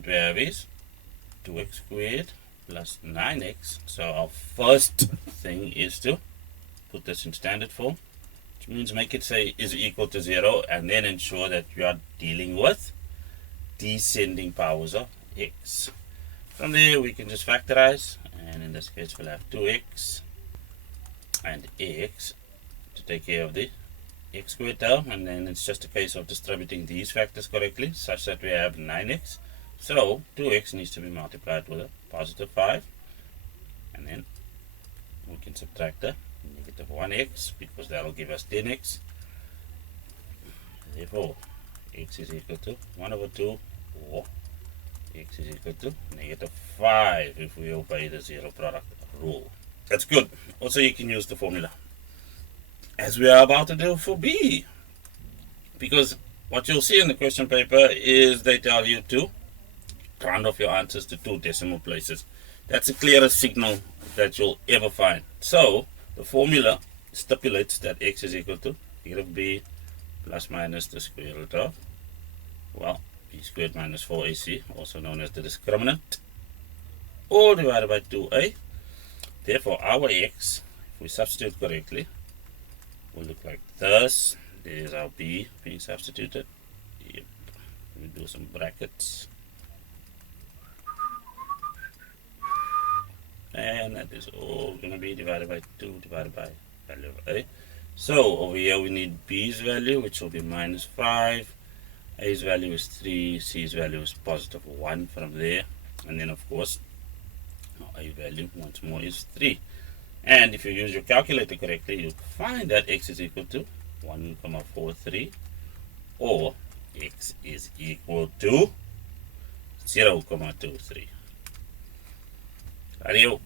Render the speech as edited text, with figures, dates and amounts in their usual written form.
what we have is 2x squared plus 9x. So our first thing is to put this in standard form, which means make it say is equal to 0, and then ensure that you are dealing with descending powers of x. From there we can just factorize, and in this case we'll have 2x and x to take care of the x squared term, and then it's just a case of distributing these factors correctly such that we have 9x. So 2x needs to be multiplied with a positive 5, and then we can subtract the negative 1x because that will give us 10x. Therefore x is equal to 1 over 2, or x is equal to negative 5 if we obey the zero product rule. That's good. Also, you can use the formula as we are about to do for B, because what you'll see in the question paper is they tell you to round off your answers to 2 decimal places. That's the clearest signal that you'll ever find. So the formula stipulates that x is equal to negative b plus minus the square root of, well, b squared minus 4ac, also known as the discriminant, all divided by 2a. Therefore our x, if we substitute correctly, will look like this. There's our b being substituted. Yep. Let me do some brackets. And that is all going to be divided by 2 divided by value of a. So over here we need b's value, which will be minus 5. A's value is 3. C's value is positive 1 from there. And then of course our a value once more is 3. And if you use your calculator correctly, you'll find that x is equal to 1,43, or x is equal to 0,23. Adios.